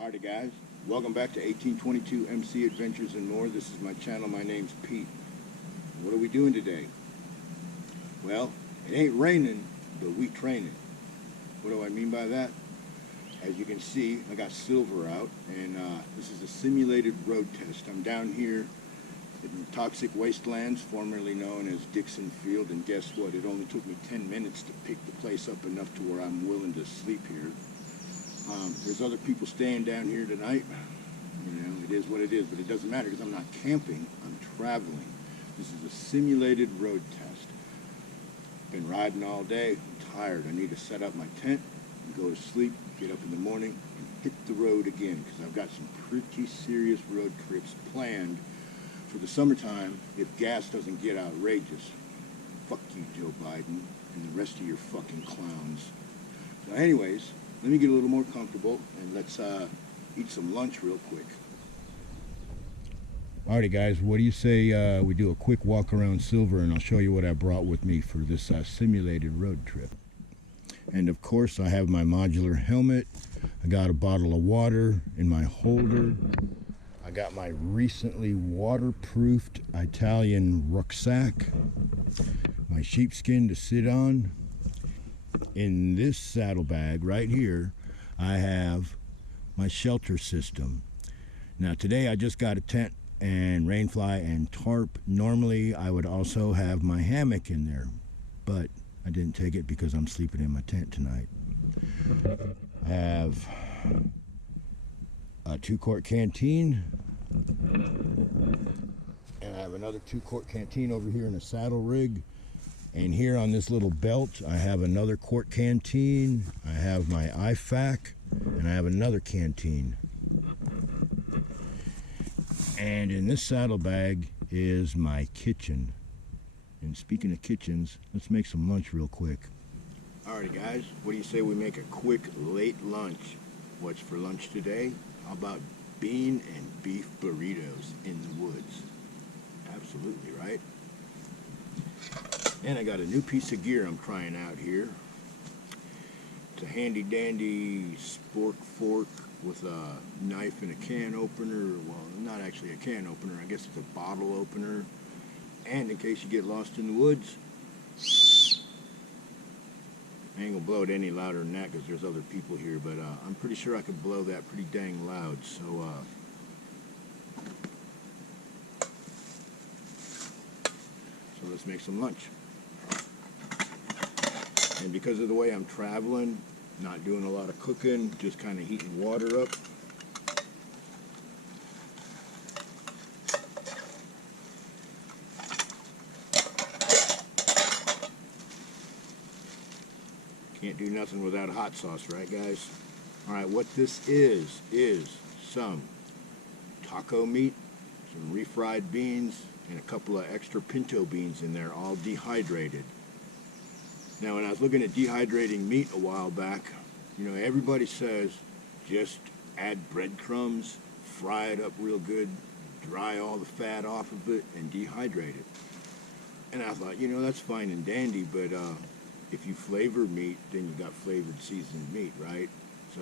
Alrighty guys, welcome back to 1822 MC Adventures and More. This is my channel. My name's Pete. What are we doing today? Well, it ain't raining, but we training. What do I mean by that? As you can see, I got silver out, and this is a simulated road test. I'm down here in Toxic Wastelands, formerly known as Dixon Field, and guess what? It only took me 10 minutes to pick the place up enough to where I'm willing to sleep here. There's other people staying down here tonight. You know, it is what it is, but it doesn't matter because I'm not camping, I'm traveling. This is a simulated road test. Been riding all day, I'm tired. I need to set up my tent and go to sleep, get up in the morning and hit the road again because I've got some pretty serious road trips planned for the summertime if gas doesn't get outrageous. Fuck you, Joe Biden, and the rest of your fucking clowns. So anyways, let me get a little more comfortable and let's eat some lunch real quick. Alrighty guys, what do you say we do a quick walk around Silver and I'll show you what I brought with me for this simulated road trip. And of course I have my modular helmet. I got a bottle of water in my holder. I got my recently waterproofed Italian rucksack. My sheepskin to sit on. In this saddlebag right here, I have my shelter system. Now today I just got a tent and rainfly and tarp. Normally I would also have my hammock in there, but I didn't take it because I'm sleeping in my tent tonight. I have a 2-quart canteen, and I have another 2-quart canteen over here in a saddle rig. And here on this little belt, I have another quart canteen, I have my IFAC, and I have another canteen. And in this saddlebag is my kitchen. And speaking of kitchens, let's make some lunch real quick. Alrighty guys, what do you say we make a quick late lunch? What's for lunch today? How about bean and beef burritos in the woods? Absolutely, right? And I got a new piece of gear I'm trying out here. It's a handy dandy spork fork with a knife and a can opener. Well, not actually a can opener, I guess it's a bottle opener. And in case you get lost in the woods, I ain't gonna blow it any louder than that because there's other people here, but I'm pretty sure I could blow that pretty dang loud. So let's make some lunch. And because of the way I'm traveling, not doing a lot of cooking, just kind of heating water up. Can't do nothing without hot sauce, right guys? Alright, what this is some taco meat, some refried beans, and a couple of extra pinto beans in there, all dehydrated. Now, when I was looking at dehydrating meat a while back, you know, everybody says just add breadcrumbs, fry it up real good, dry all the fat off of it, and dehydrate it. And I thought, you know, that's fine and dandy, but if you flavor meat, then you got flavored seasoned meat, right? So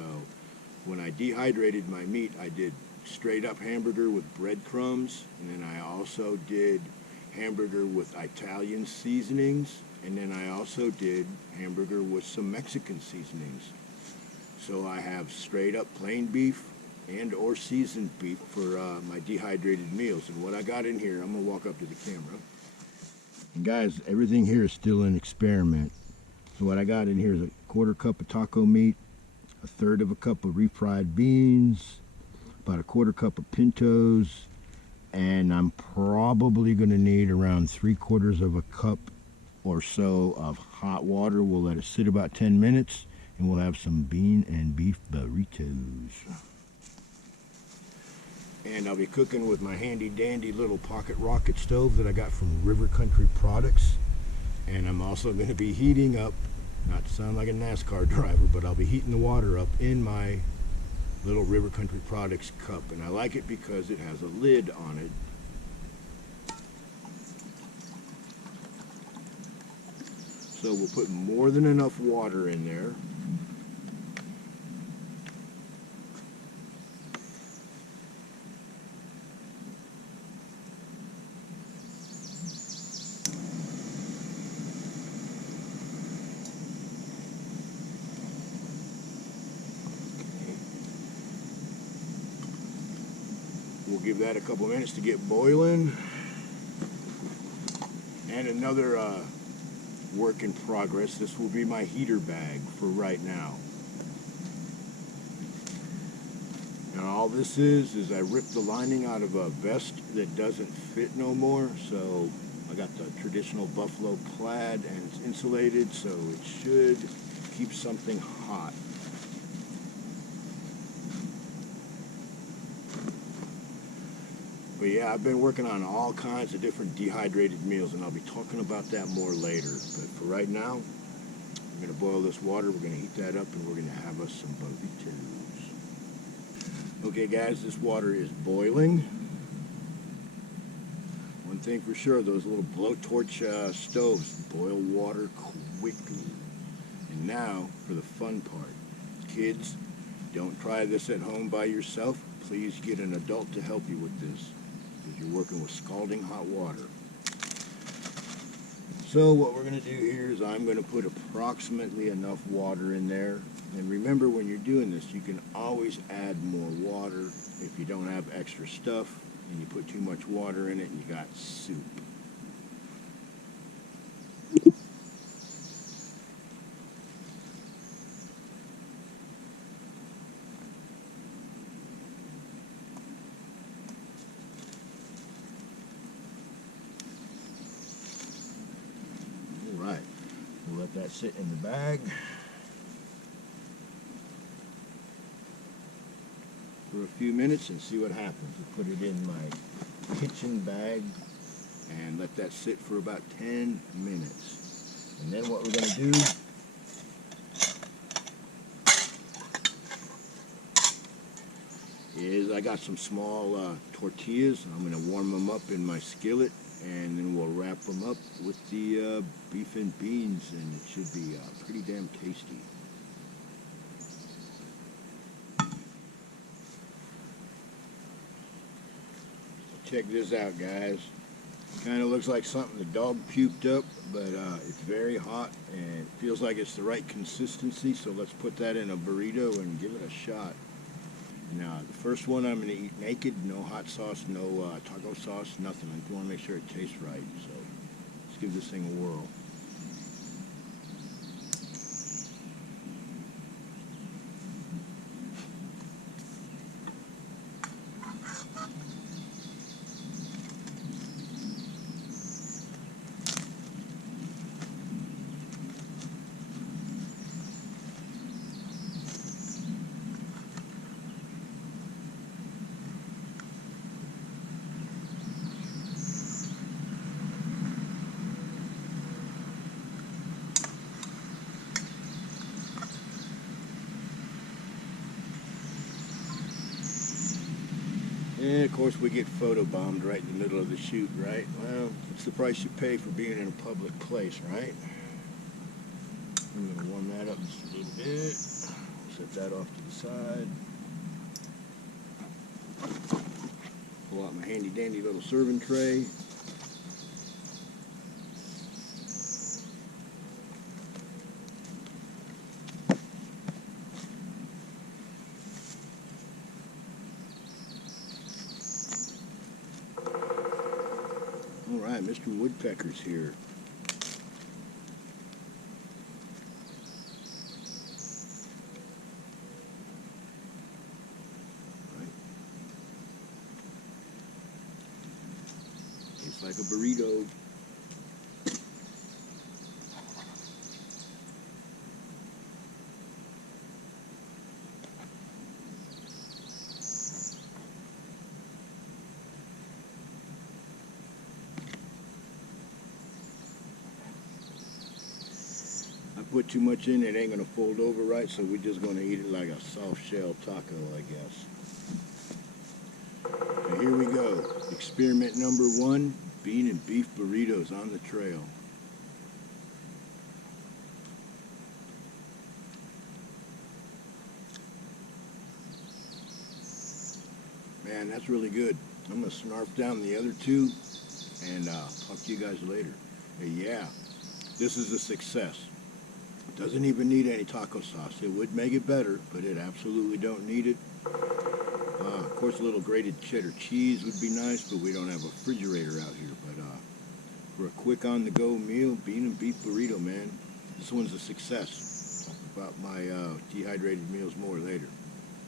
when I dehydrated my meat, I did straight up hamburger with breadcrumbs, and then I also did hamburger with Italian seasonings, and then I also did hamburger with some Mexican seasonings. So I have straight up plain beef and or seasoned beef for my dehydrated meals. And what I got in here, I'm gonna walk up to the camera. And guys, everything here is still an experiment. So what I got in here is a 1/4 cup of taco meat, 1/3 of a cup of refried beans, about a 1/4 cup of pintos, and I'm probably going to need around 3/4 of a cup or so of hot water. We'll let it sit about 10 minutes and we'll have some bean and beef burritos. And I'll be cooking with my handy dandy little pocket rocket stove that I got from River Country Products. And I'm also going to be heating up, not to sound like a NASCAR driver, but I'll be heating the water up in my little River Country Products cup. And I like it because it has a lid on it. So we'll put more than enough water in there. We'll give that a couple minutes to get boiling. And another work in progress. This will be my heater bag for right now. Now all this is I ripped the lining out of a vest that doesn't fit no more. So I got the traditional buffalo plaid and it's insulated, so it should keep something hot. But yeah, I've been working on all kinds of different dehydrated meals, and I'll be talking about that more later. But for right now, I'm going to boil this water, we're going to heat that up, and we're going to have us some burritos. Okay guys, this water is boiling. One thing for sure, those little blowtorch stoves boil water quickly. And now for the fun part. Kids, don't try this at home by yourself. Please get an adult to help you with this, because you're working with scalding hot water. So what we're going to do here is I'm going to put approximately enough water in there. And remember, when you're doing this, you can always add more water if you don't have extra stuff and you put too much water in it and you got soup. All right, we'll let that sit in the bag for a few minutes and see what happens. We'll put it in my kitchen bag and let that sit for about 10 minutes. And then what we're going to do is I got some small tortillas. I'm going to warm them up in my skillet, and then we'll wrap them up with the beef and beans, and it should be pretty damn tasty. Check this out, guys. Kind of looks like something the dog puked up, but it's very hot and it feels like it's the right consistency, so let's put that in a burrito and give it a shot. Now, the first one I'm going to eat naked, no hot sauce, no taco sauce, nothing. I just want to make sure it tastes right, so let's give this thing a whirl. And of course we get photobombed right in the middle of the shoot, right? Well, it's the price you pay for being in a public place, right? I'm going to warm that up just a little bit. Set that off to the side. Pull out my handy dandy little serving tray. All right, Mr. Woodpecker's here. Right. Tastes like a burrito. Put too much in, it ain't going to fold over right, so we're just going to eat it like a soft shell taco, I guess. So here we go. Experiment number 1, bean and beef burritos on the trail. Man, that's really good. I'm going to snarf down the other two and talk to you guys later. But yeah, this is a success. Doesn't even need any taco sauce. It would make it better, but it absolutely don't need it. course, a little grated cheddar cheese would be nice, but we don't have a refrigerator out here. But for a quick on-the-go meal, bean and beef burrito, man, this one's a success. Talk about my dehydrated meals more later.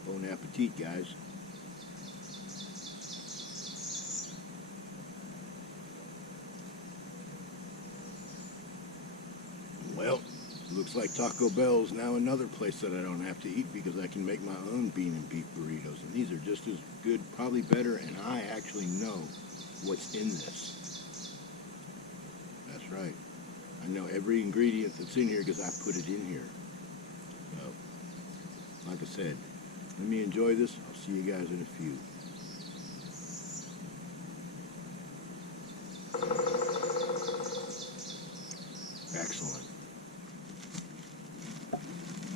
Bon appetit, guys. Well, looks like Taco Bell is now another place that I don't have to eat because I can make my own bean and beef burritos. And these are just as good, probably better, and I actually know what's in this. That's right. I know every ingredient that's in here because I put it in here. So, like I said, let me enjoy this. I'll see you guys in a few. Excellent.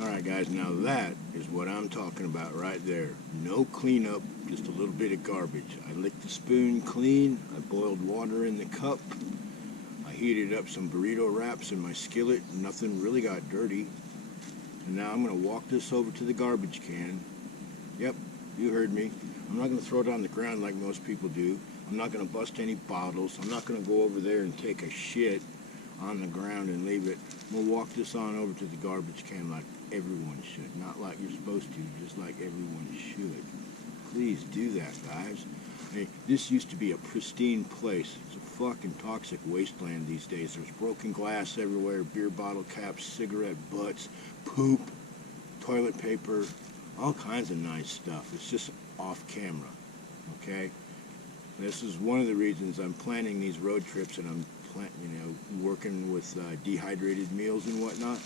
Alright guys, now that is what I'm talking about right there. No cleanup, just a little bit of garbage. I licked the spoon clean, I boiled water in the cup, I heated up some burrito wraps in my skillet, nothing really got dirty. And now I'm going to walk this over to the garbage can. Yep, you heard me. I'm not going to throw it on the ground like most people do. I'm not going to bust any bottles. I'm not going to go over there and take a shit on the ground and leave it. We'll walk this on over to the garbage can like everyone should. Not like you're supposed to, just like everyone should. Please do that, guys. Hey, this used to be a pristine place. It's a fucking toxic wasteland these days. There's broken glass everywhere, beer bottle caps, cigarette butts, poop, toilet paper, all kinds of nice stuff. It's just off camera, okay? This is one of the reasons I'm planning these road trips and I'm working with dehydrated meals and whatnot,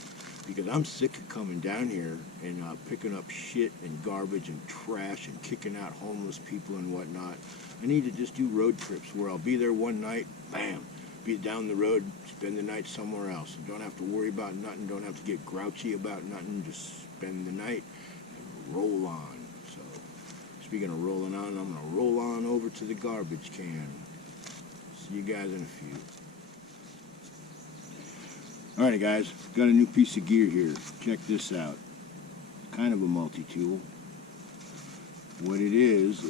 because I'm sick of coming down here and picking up shit and garbage and trash and kicking out homeless people and whatnot. I need to just do road trips where I'll be there one night, bam, be down the road, spend the night somewhere else. Don't have to worry about nothing, don't have to get grouchy about nothing, just spend the night and roll on. So, speaking of rolling on, I'm going to roll on over to the garbage can. See you guys in a few. Alrighty guys, got a new piece of gear here. Check this out. Kind of a multi-tool. What it is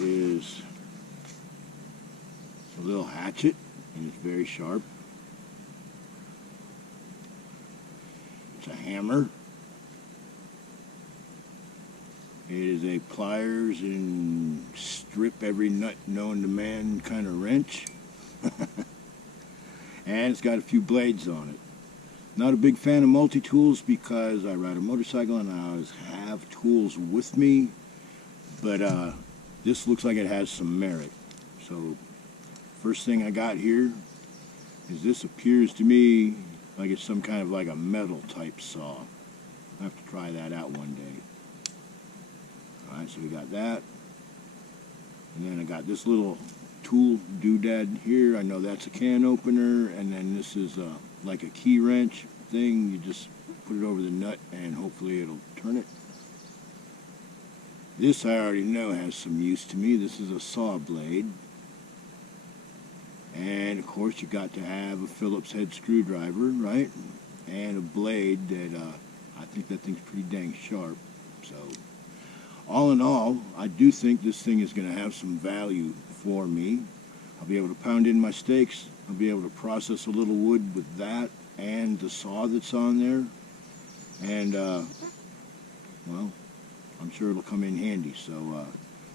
a little hatchet, and it's very sharp. It's a hammer. It is a pliers and strip every nut known to man kind of wrench. And it's got a few blades on it. Not a big fan of multi-tools because I ride a motorcycle and I always have tools with me, but this looks like it has some merit. So first thing I got here is this appears to me like it's some kind of like a metal type saw. I'll have to try that out one day. Alright, so we got that. And then I got this little tool doodad here. I know that's a can opener, and then this is like a key wrench thing. You just put it over the nut and hopefully it'll turn it. This I already know has some use to me. This is a saw blade. And of course you got to have a Phillips head screwdriver, right? And a blade that I think that thing's pretty dang sharp. So all in all, I do think this thing is going to have some value for me. I'll be able to pound in my steaks. I'll be able to process a little wood with that and the saw that's on there. And, well, I'm sure it'll come in handy. So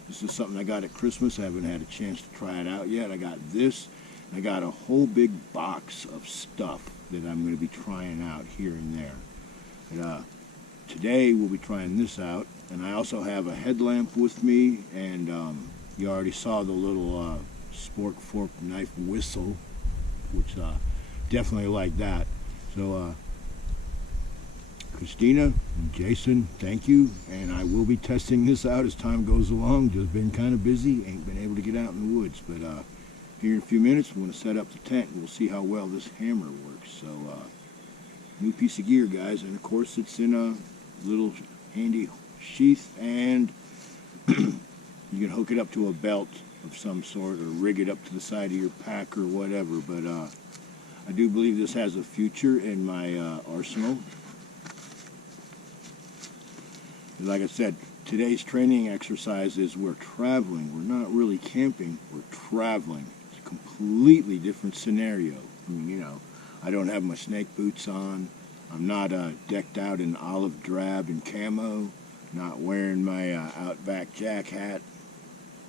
this is something I got at Christmas. I haven't had a chance to try it out yet. I got this. I got a whole big box of stuff that I'm going to be trying out here and there. And, today we'll be trying this out. And I also have a headlamp with me. And you already saw the little spork, fork, knife whistle, which definitely like that. So Christina and Jason, thank you, and I will be testing this out as time goes along. Just been kind of busy, ain't been able to get out in the woods, but here in a few minutes we're going to set up the tent and we'll see how well this hammer works. So new piece of gear, guys, and of course it's in a little handy sheath, and you can hook it up to a belt of some sort or rig it up to the side of your pack or whatever, but I do believe this has a future in my arsenal. And like I said, today's training exercise is we're traveling. We're not really camping, we're traveling. It's a completely different scenario. I mean, you know, I don't have my snake boots on. I'm not decked out in olive drab and camo. Not wearing my Outback Jack hat.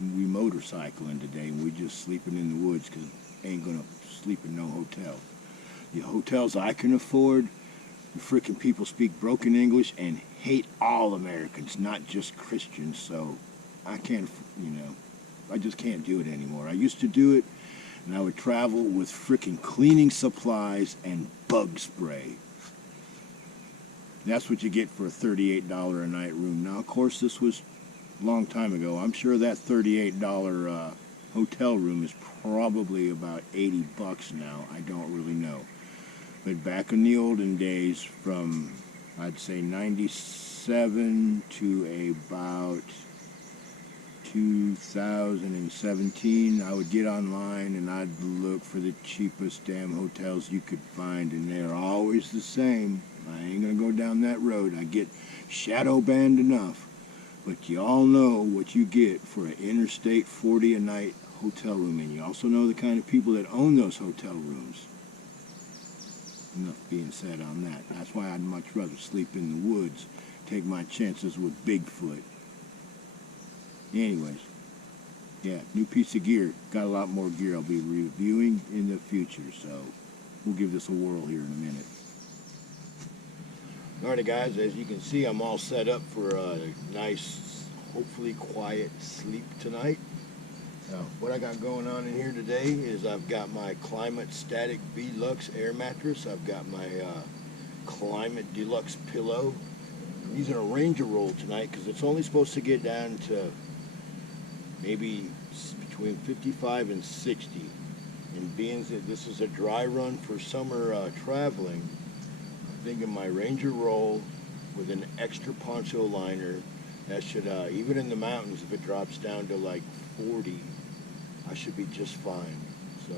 We motorcycling today, and we just sleeping in the woods because ain't gonna sleep in no hotel. The hotels I can afford, the frickin' people speak broken English and hate all Americans, not just Christians. So I can't, you know, I just can't do it anymore. I used to do it, and I would travel with frickin' cleaning supplies and bug spray. That's what you get for a $38 a night room. Now, of course, this was a long time ago. I'm sure that $38 hotel room is probably about 80 bucks now. I don't really know. But back in the olden days, from I'd say 97 to about 2017, I would get online and I'd look for the cheapest damn hotels you could find, and they're always the same. I ain't gonna go down that road. I get shadow banned enough. But you all know what you get for an Interstate 40 a night hotel room, and you also know the kind of people that own those hotel rooms. Enough being said on that. That's why I'd much rather sleep in the woods, take my chances with Bigfoot. Anyways, yeah, new piece of gear. Got a lot more gear I'll be reviewing in the future, so we'll give this a whirl here in a minute. Alrighty guys, as you can see, I'm all set up for a nice, hopefully quiet sleep tonight. Now, what I got going on in here today is I've got my Climate Static Deluxe air mattress. I've got my Climate Deluxe pillow. I'm using a Ranger roll tonight because it's only supposed to get down to maybe between 55 and 60. And being that this is a dry run for summer traveling, thinking my Ranger roll with an extra poncho liner that should, even in the mountains, if it drops down to like 40, I should be just fine. So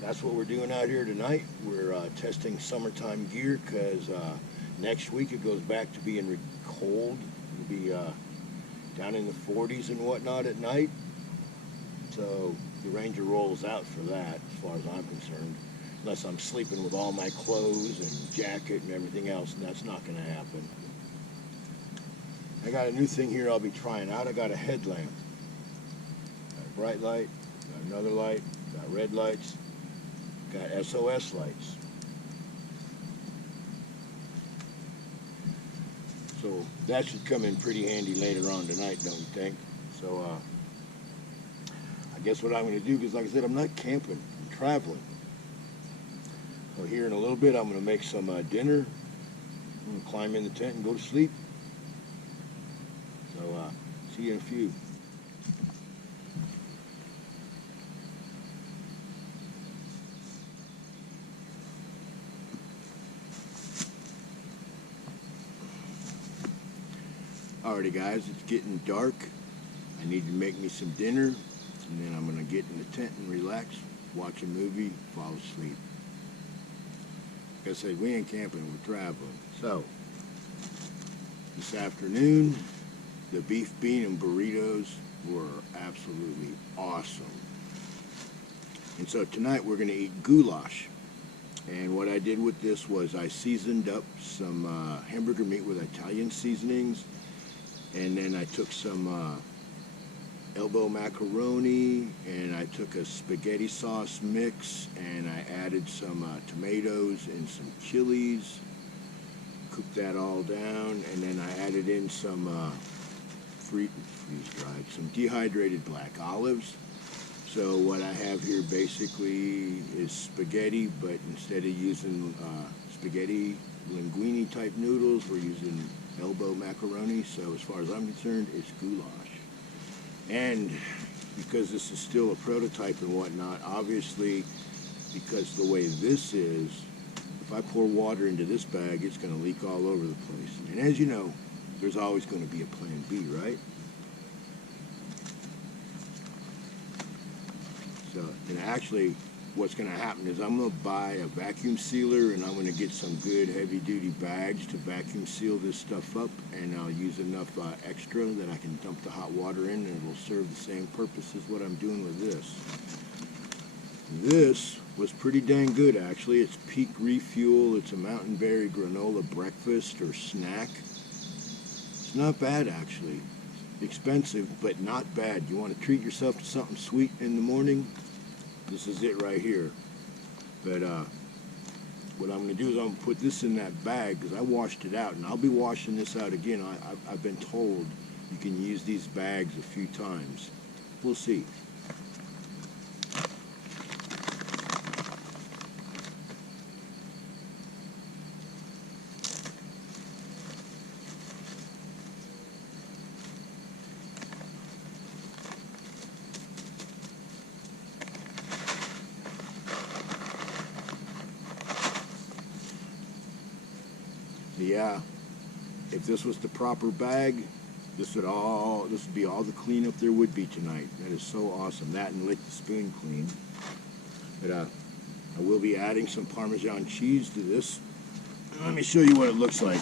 that's what we're doing out here tonight. We're testing summertime gear because next week it goes back to being cold. It'll be down in the 40s and whatnot at night. So the Ranger roll is out for that as far as I'm concerned. Unless I'm sleeping with all my clothes and jacket and everything else, and that's not going to happen. I got a new thing here I'll be trying out. I got a headlamp. Got a bright light, got another light, got red lights, got SOS lights. So that should come in pretty handy later on tonight, don't you think? So I guess what I'm going to do, because like I said, I'm not camping, I'm traveling. So here in a little bit, I'm going to make some dinner. I'm going to climb in the tent and go to sleep. So see you in a few. Alrighty guys, it's getting dark. I need to make me some dinner, and then I'm going to get in the tent and relax, watch a movie, fall asleep. Like I said, we ain't camping, we're traveling. So, this afternoon, the beef bean and burritos were absolutely awesome. And so tonight we're going to eat goulash. And what I did with this was I seasoned up some hamburger meat with Italian seasonings. And then I took some elbow macaroni, and I took a spaghetti sauce mix, and I added some tomatoes and some chilies, cooked that all down, and then I added in some freeze-dried, some dehydrated black olives. So what I have here basically is spaghetti, but instead of using spaghetti linguine type noodles, we're using elbow macaroni. So as far as I'm concerned, it's goulash. And because this is still a prototype and whatnot, obviously, because the way this is, if I pour water into this bag, it's going to leak all over the place. And as you know, there's always going to be a plan B, right? So, and actually, what's going to happen is I'm going to buy a vacuum sealer, and I'm going to get some good heavy duty bags to vacuum seal this stuff up, and I'll use enough extra that I can dump the hot water in, and it will serve the same purpose as what I'm doing with this. This was pretty dang good, actually. It's peak refuel. It's a Mountain Berry granola breakfast or snack. It's not bad, actually. Expensive, but not bad. You want to treat yourself to something sweet in the morning? This is it right here. But what I'm going to do is I'm going to put this in that bag because I washed it out, and I'll be washing this out again. I've been told you can use these bags a few times. We'll see. Yeah, if this was the proper bag, this would be all the cleanup there would be tonight. That is so awesome. That and lick the spoon clean. But I will be adding some Parmesan cheese to this. Let me show you what it looks like.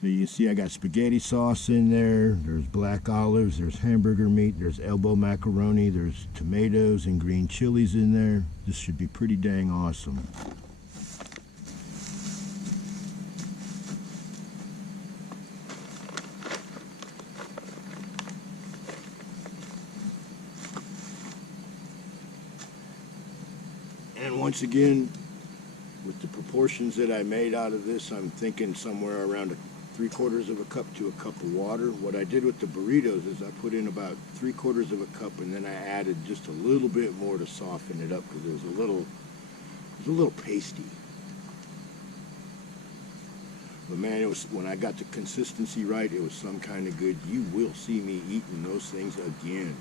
So you can see I got spaghetti sauce in there, there's black olives, there's hamburger meat, there's elbow macaroni, there's tomatoes and green chilies in there. This should be pretty dang awesome. And once again, with the proportions that I made out of this, I'm thinking somewhere around 3/4 of a cup to a cup of water. What I did with the burritos is I put in about 3/4 of a cup, and then I added just a little bit more to soften it up because it was a little pasty. But man, it was, when I got the consistency right, it was some kind of good. You will see me eating those things again.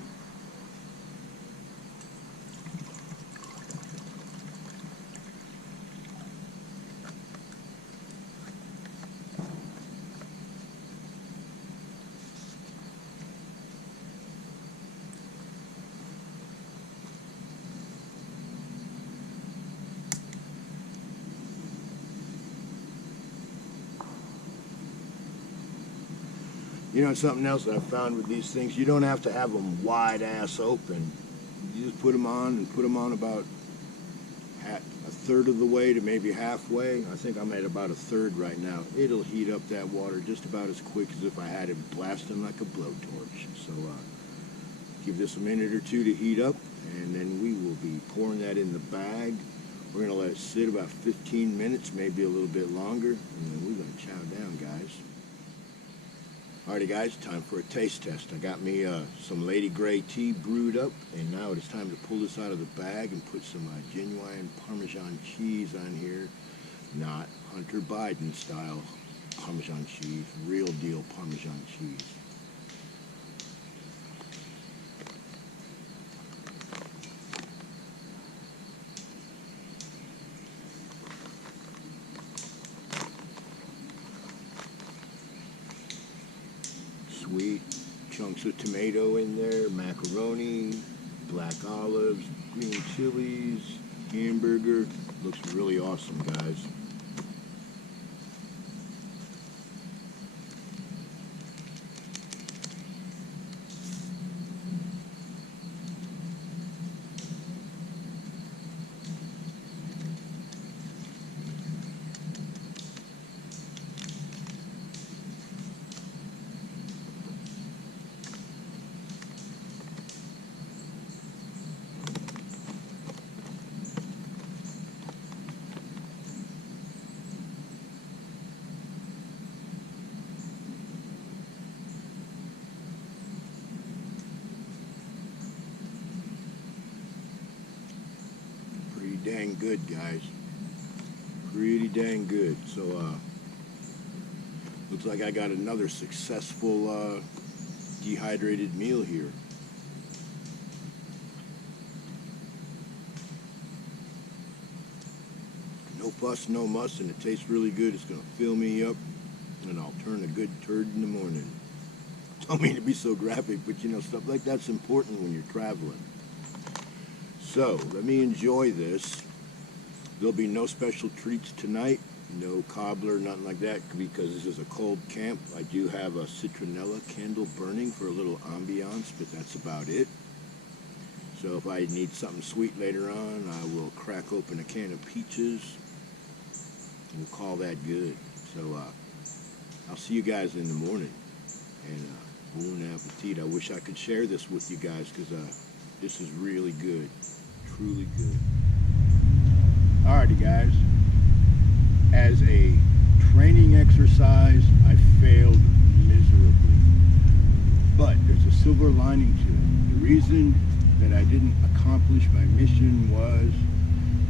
You know, something else that I found with these things, you don't have to have them wide ass open. You just put them on and put them on about a third of the way to maybe halfway. I think I'm at about a third right now. It'll heat up that water just about as quick as if I had it blasting like a blowtorch. So give this a minute or two to heat up, and then we will be pouring that in the bag. We're going to let it sit about 15 minutes, maybe a little bit longer, and then we're going to chow down, guys. Alrighty guys, time for a taste test. I got me some Lady Grey tea brewed up, and now it is time to pull this out of the bag and put some genuine Parmesan cheese on here. Not Hunter Biden style Parmesan cheese, real deal Parmesan cheese. Sweet chunks of tomato in there, macaroni, black olives, green chilies, hamburger. Looks really awesome, guys. Dang good, guys. Pretty dang good. So looks like I got another successful dehydrated meal here. No fuss, no muss, and it tastes really good. It's gonna fill me up, and I'll turn a good turd in the morning. Don't mean to be so graphic, but you know, stuff like that's important when you're traveling. So, let me enjoy this. There'll be no special treats tonight, no cobbler, nothing like that, because this is a cold camp. I do have a citronella candle burning for a little ambiance, but that's about it. So if I need something sweet later on, I will crack open a can of peaches, and we'll call that good. So I'll see you guys in the morning, and bon appetit. I wish I could share this with you guys, because this is really good, truly good. Alrighty guys, as a training exercise, I failed miserably, but there's a silver lining to it. The reason that I didn't accomplish my mission was,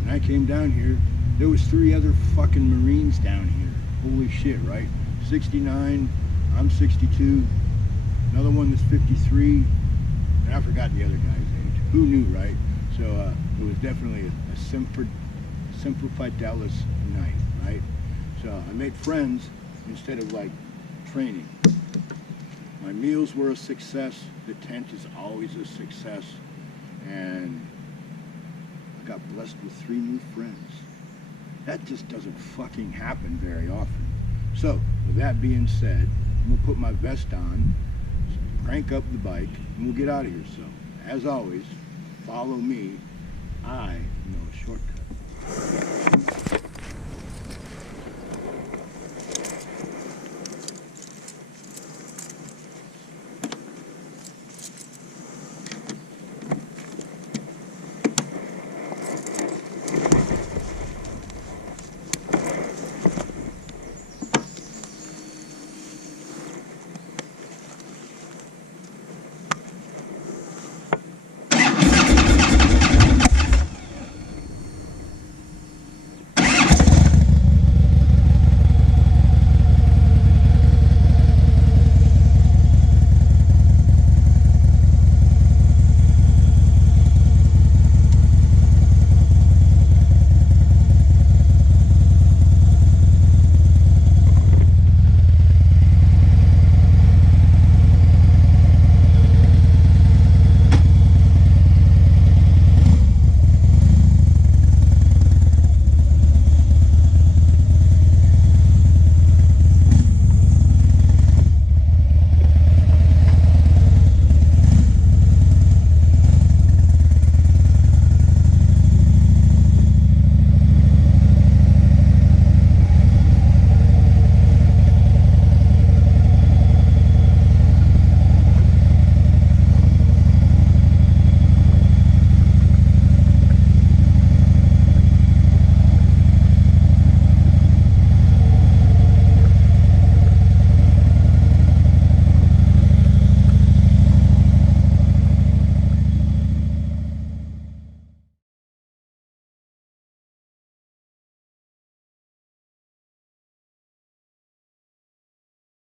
when I came down here, there was 3 other fucking Marines down here. Holy shit, right? 69, I'm 62, another one that's 53, and I forgot the other guy's age. Who knew, right? So it was definitely a simplified Dallas night, right? So I made friends instead of like training. My meals were a success. The tent is always a success. And I got blessed with 3 new friends. That just doesn't fucking happen very often. So with that being said, I'm gonna put my vest on, crank up the bike, and we'll get out of here. So as always, follow me. I know a shortcut.